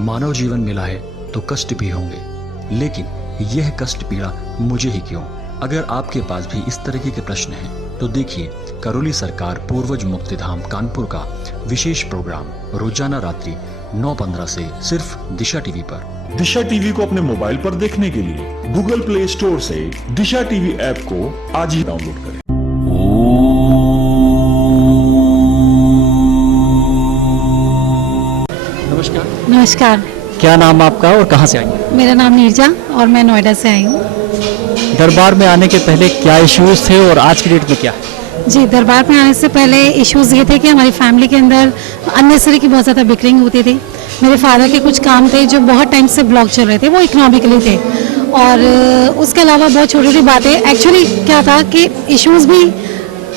मानव जीवन मिला है तो कष्ट भी होंगे, लेकिन यह कष्ट पीड़ा मुझे ही क्यों? अगर आपके पास भी इस तरीके के प्रश्न हैं तो देखिए करौली सरकार पूर्वज मुक्तिधाम कानपुर का विशेष प्रोग्राम रोजाना रात्रि 9:15 से सिर्फ दिशा टीवी पर। दिशा टीवी को अपने मोबाइल पर देखने के लिए गूगल प्ले स्टोर से दिशा टीवी ऐप को आज ही डाउनलोड करें। नमस्कार। नमस्कार। क्या नाम आपका और कहाँ से आई? मेरा नाम नीरजा और मैं नोएडा से आई हूँ। दरबार में आने के पहले क्या इश्यूज थे और आज की डेट में क्या? जी, दरबार में आने से पहले इश्यूज़ ये थे कि हमारी फैमिली के अंदर अननेसेसरी की बहुत ज़्यादा बिकरिंग होती थी। मेरे फादर के कुछ काम थे जो बहुत टाइम से ब्लॉक चल रहे थे, वो इकोनॉमिकली थे, और उसके अलावा बहुत छोटी छोटी बातें। एक्चुअली क्या था कि इश्यूज़ भी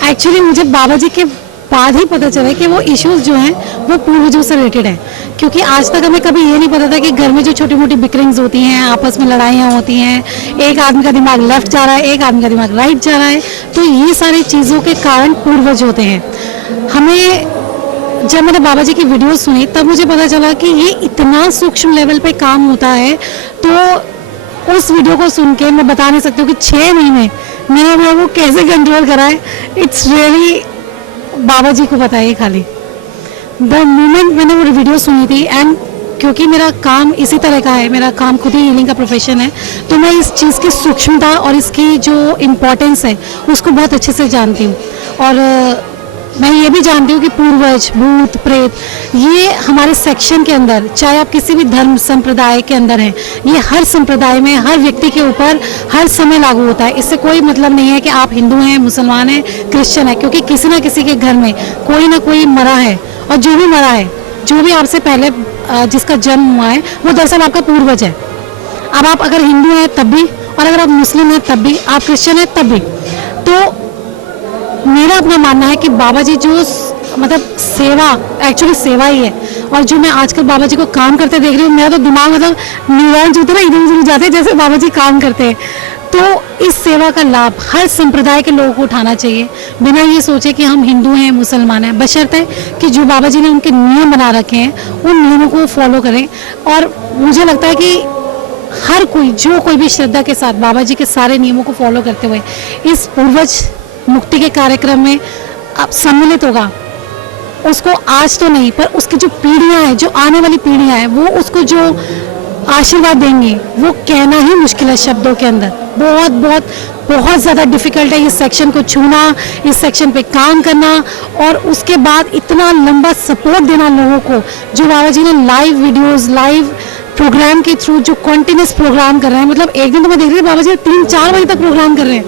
एक्चुअली मुझे बाबा जी के बाद ही पता चला कि वो इश्यूज़ जो हैं वो पूर्वजों से रिलेटेड है, क्योंकि आज तक हमें कभी ये नहीं पता था कि घर में जो छोटी मोटी बिकरिंग्स होती हैं, आपस में लड़ाइयाँ होती हैं, एक आदमी का दिमाग लेफ्ट जा रहा है, एक आदमी का दिमाग राइट जा रहा है, तो ये सारी चीज़ों के कारण पूर्वज होते हैं। हमें जब मैंने बाबा जी की वीडियो सुनी तब मुझे पता चला कि ये इतना सूक्ष्म लेवल पे काम होता है। तो उस वीडियो को सुन के मैं बता नहीं सकती हूँ कि 6 महीने मैंने वो कैसे कंट्रोल करा है। इट्स रियली बाबा जी को पता है खाली। द मोमेंट मैंने वो वीडियो सुनी थी, एंड क्योंकि मेरा काम इसी तरह का है, मेरा काम खुद ही हीलिंग का प्रोफेशन है, तो मैं इस चीज़ की सूक्ष्मता और इसकी जो इम्पोर्टेंस है उसको बहुत अच्छे से जानती हूँ। और मैं ये भी जानती हूँ कि पूर्वज, भूत, प्रेत, ये हमारे सेक्शन के अंदर, चाहे आप किसी भी धर्म संप्रदाय के अंदर हैं, ये हर संप्रदाय में हर व्यक्ति के ऊपर हर समय लागू होता है। इससे कोई मतलब नहीं है कि आप हिंदू हैं, मुसलमान हैं, क्रिश्चियन है, क्योंकि किसी ना किसी के घर में कोई ना कोई मरा है, और जो भी मरा है, जो भी आपसे पहले जिसका जन्म हुआ है, वो दरअसल आपका पूर्वज है। अब आप अगर हिंदू हैं तब भी, और अगर आप मुस्लिम हैं तब भी, आप क्रिश्चियन हैं तब भी। तो मेरा अपना मानना है कि बाबा जी जो मतलब सेवा, एक्चुअली सेवा ही है, और जो मैं आजकल बाबा जी को काम करते देख रही हूँ, मेरा तो दिमाग मतलब न्यूरॉन जो होते हैं ना इधर उधर जाते हैं जैसे बाबा जी काम करते हैं। तो इस सेवा का लाभ हर संप्रदाय के लोगों को उठाना चाहिए, बिना ये सोचे कि हम हिंदू हैं, मुसलमान हैं, बशर्ते कि जो बाबा जी ने उनके नियम बना रखे हैं उन नियमों को फॉलो करें। और मुझे लगता है कि हर कोई, जो कोई भी श्रद्धा के साथ बाबा जी के सारे नियमों को फॉलो करते हुए इस पूर्वज मुक्ति के कार्यक्रम में अब सम्मिलित होगा, उसको आज तो नहीं पर उसकी जो पीढ़ियां हैं, जो आने वाली पीढ़ियां हैं, वो उसको जो आशीर्वाद देंगे वो कहना ही मुश्किल है शब्दों के अंदर। बहुत बहुत बहुत ज़्यादा डिफिकल्ट है इस सेक्शन को छूना, इस सेक्शन पे काम करना, और उसके बाद इतना लंबा सपोर्ट देना लोगों को। जो बाबा जी ने लाइव वीडियोस, लाइव प्रोग्राम के थ्रू जो कंटिन्यूस प्रोग्राम कर रहे हैं, मतलब एक दिन तो मैं देख रही थी बाबा जी 3-4 बजे तक प्रोग्राम कर रहे हैं,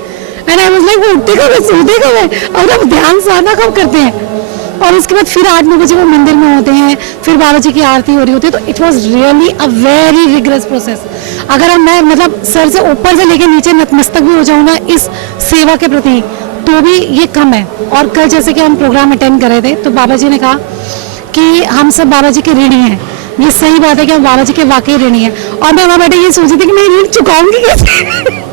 एंड आई वाज लाइक वो उठते कब है, सोते कब है, और अब ध्यान साधना कब करते हैं। और उसके बाद फिर 8-9 बजे वो मंदिर में होते हैं, फिर बाबा जी की आरती हो रही होती है। तो it was really a very rigorous process. अगर मैं मतलब सर से ऊपर से लेके नीचे नतमस्तक भी हो जाऊँ ना इस सेवा के प्रति, तो भी ये कम है। और कल जैसे कि हम प्रोग्राम अटेंड कर रहे थे तो बाबा जी ने कहा कि हम सब बाबा जी के ऋणी हैं। ये सही बात है कि हम बाबा जी के वाकई ऋणी हैं। और मैं वहाँ बैठे ये सोची थी कि मैं ऋण चुकाऊंगी कैसे।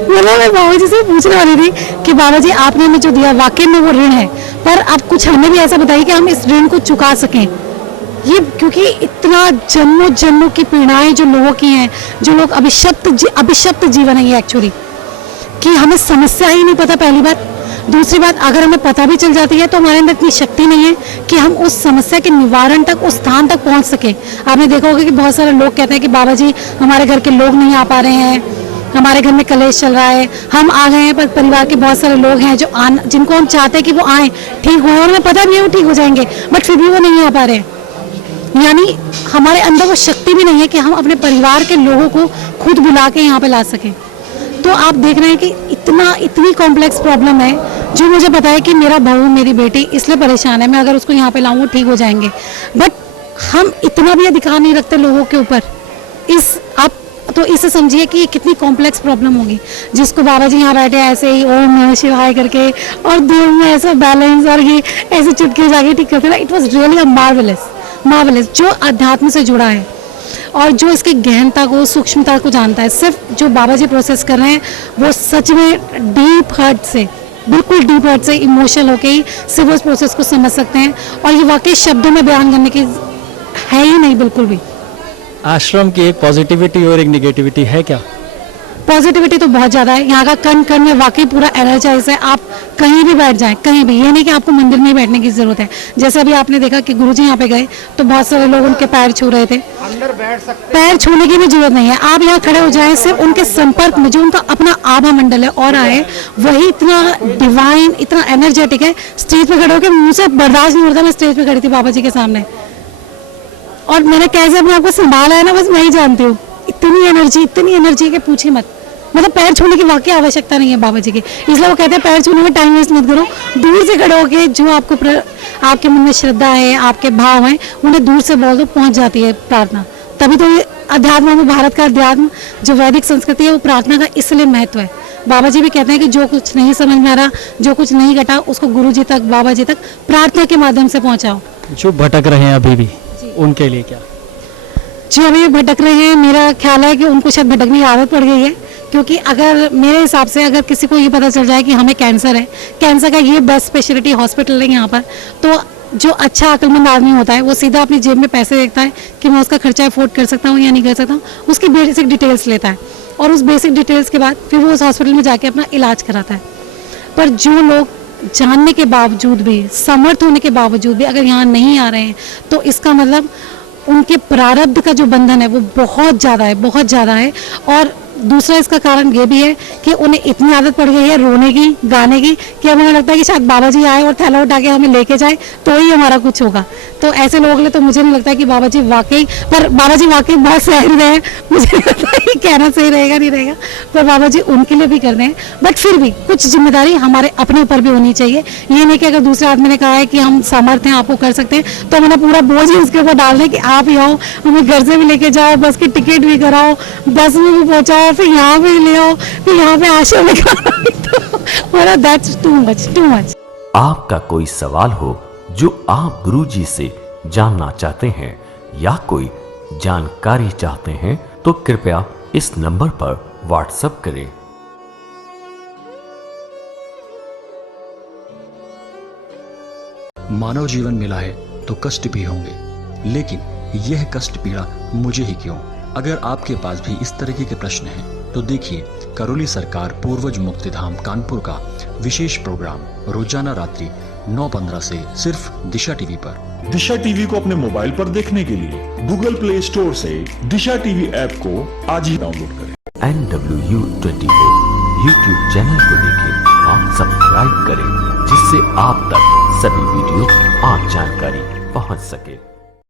मतलब मैं बाबा जी से पूछने वाली थी कि बाबा जी आपने हमें जो दिया वाकई में वो ऋण है, पर आप कुछ हमें भी ऐसा बताइए कि हम इस ऋण को चुका सकें। ये क्योंकि इतना जन्मों जन्मों की पीड़ाएं जो लोगों की हैं, जो लोग अभिशप्त जीवन है ये एक्चुअली, कि हमें समस्या ही नहीं पता, पहली बात। दूसरी बात, अगर हमें पता भी चल जाती है तो हमारे अंदर इतनी शक्ति नहीं है कि हम उस समस्या के निवारण तक, उस स्थान तक पहुंच सके। आपने देखा होगा कि बहुत सारे लोग कहते हैं कि बाबा जी हमारे घर के लोग नहीं आ पा रहे हैं, हमारे घर में कलेश चल रहा है, हम आ गए हैं पर परिवार के बहुत सारे लोग हैं जो जिनको हम चाहते हैं कि वो आए, ठीक हो, और हमें पता भी है वो ठीक हो जाएंगे, बट फिर भी वो नहीं आ पा रहे। यानी हमारे अंदर वो शक्ति भी नहीं है कि हम अपने परिवार के लोगों को खुद बुला के यहाँ पे ला सकें। तो आप देख रहे हैं कि इतनी कॉम्प्लेक्स प्रॉब्लम है, जो मुझे पता है कि मेरा बहू, मेरी बेटी इसलिए परेशान है, मैं अगर उसको यहाँ पे लाऊं वो ठीक हो जाएंगे, बट हम इतना भी अधिकार नहीं रखते लोगों के ऊपर। आप तो इसे समझिए कि ये कितनी कॉम्प्लेक्स प्रॉब्लम होगी, जिसको बाबा जी यहाँ बैठे ऐसे ही ओम नमः शिवाय करके और दूर में ऐसा बैलेंस और ये ऐसे चुटकी जाके ठीक करते ना। It was really a marvellous जो अध्यात्म से जुड़ा है और जो इसकी गहनता को, सूक्ष्मता को जानता है। सिर्फ जो बाबा जी प्रोसेस कर रहे हैं वो सच में डीप हार्ट से, बिल्कुल डीप हार्ट से इमोशनल होके ही सिर्फ उस प्रोसेस को समझ सकते हैं, और ये वाकई शब्दों में बयान करने की है ही नहीं बिल्कुल भी। आश्रम की एक पॉजिटिविटी और एक निगेटिविटी है क्या? पॉजिटिविटी तो बहुत ज़्यादा है। यहाँ का कण कण में वाकई पूरा एनर्जाइज है। आप कहीं भी बैठ जाएं, कहीं भी, ये नहीं कि आपको मंदिर में ही बैठने की ज़रूरत है। जैसे अभी आपने देखा कि गुरुजी यहाँ पे गए तो बहुत सारे लोग उनके पैर छू रहे थे। अंदर बैठ सकते, पैर छूने की भी जरूरत नहीं है। आप यहाँ खड़े हो जाएं, सिर्फ उनके संपर्क में जो उनका अपना आभा मंडल है और है, वही इतना डिवाइन, इतना एनर्जेटिक है। स्टेज पे खड़े होकर मुँह से बर्दाश्त नहीं होता। मैं स्टेज पे खड़ी थी बाबा जी के सामने और मैंने कैसे अपने आपको संभाला है ना, बस मैं ही जानती हूँ। इतनी एनर्जी के पूछे मत। मतलब पैर छूने की वाकई आवश्यकता नहीं है बाबा जी की, इसलिए वो कहते हैं पैर छूने में टाइम वेस्ट मत करो। दूर से खड़े होके जो आपके मन में श्रद्धा है, आपके भाव हैं, उन्हें दूर से बोल दो, पहुंच जाती है प्रार्थना। तभी तो ये अध्यात्म में, भारत का अध्यात्म जो वैदिक संस्कृति है, वो प्रार्थना का इसलिए महत्व है। बाबा जी भी कहते हैं कि जो कुछ नहीं समझ में आ रहा, जो कुछ नहीं घटा, उसको गुरु जी तक, बाबा जी तक प्रार्थना के माध्यम से पहुँचाओ। जो भटक रहे हैं अभी भी, उनके लिए क्या? जो अभी भटक रहे हैं, मेरा ख्याल है कि उनको शायद भटकने की आदत पड़ गई है। क्योंकि अगर मेरे हिसाब से अगर किसी को ये पता चल जाए कि हमें कैंसर है, कैंसर का ये बेस्ट स्पेशलिटी हॉस्पिटल है यहाँ पर, तो जो अच्छा अक्लमंद आदमी होता है वो सीधा अपनी जेब में पैसे देखता है कि मैं उसका खर्चा अफोर्ड कर सकता हूँ या नहीं कर सकता हूँ। उसकी बेसिक डिटेल्स लेता है और उस बेसिक डिटेल्स के बाद फिर वो उस हॉस्पिटल में जाके अपना इलाज कराता है। पर जो लोग जानने के बावजूद भी, समर्थ होने के बावजूद भी अगर यहाँ नहीं आ रहे हैं, तो इसका मतलब उनके प्रारब्ध का जो बंधन है वो बहुत ज़्यादा है, बहुत ज़्यादा है। और दूसरा इसका कारण ये भी है कि उन्हें इतनी आदत पड़ गई है रोने की, गाने की, कि अब उन्हें लगता है कि शायद बाबा जी आए और थैला उठा के हमें लेके जाए तो ही हमारा कुछ होगा। तो ऐसे लोगों के लिए तो मुझे नहीं लगता कि बाबा जी वाकई बहुत सहरी रहे हैं। मुझे लगता है कि कहना सही रहेगा नहीं रहेगा, पर बाबा जी उनके लिए भी कर रहे हैं। बट फिर भी कुछ जिम्मेदारी हमारे अपने ऊपर भी होनी चाहिए। ये नहीं कि अगर दूसरे आदमी ने कहा है कि हम समर्थ हैं, आपको कर सकते हैं, तो मैंने पूरा बोझ ही उसके ऊपर डाल दें कि आप ही आओ, हमें घर से भी लेके जाओ, बस की टिकट भी कराओ, बस में भी पहुँचाओ, फिर यहाँ पे ले आओ, फिर यहाँ पे आश्रम में खाना। That's too much. आपका कोई सवाल हो जो आप गुरुजी से जानना चाहते हैं या कोई जानकारी चाहते हैं, तो कृपया इस नंबर पर व्हाट्सएप करें। मानव जीवन मिला है तो कष्ट भी होंगे, लेकिन यह कष्ट पीड़ा मुझे ही क्यों? अगर आपके पास भी इस तरीके के प्रश्न हैं तो देखिए करौली सरकार पूर्वज मुक्तिधाम कानपुर का विशेष प्रोग्राम रोजाना रात्रि 9:15 से सिर्फ दिशा टीवी पर। दिशा टीवी को अपने मोबाइल पर देखने के लिए गूगल प्ले स्टोर से दिशा टीवी ऐप को आज ही डाउनलोड करें। NW24 यूट्यूब चैनल को देखें और सब्सक्राइब करें, जिससे आप तक सभी वीडियो और जानकारी पहुंच सके।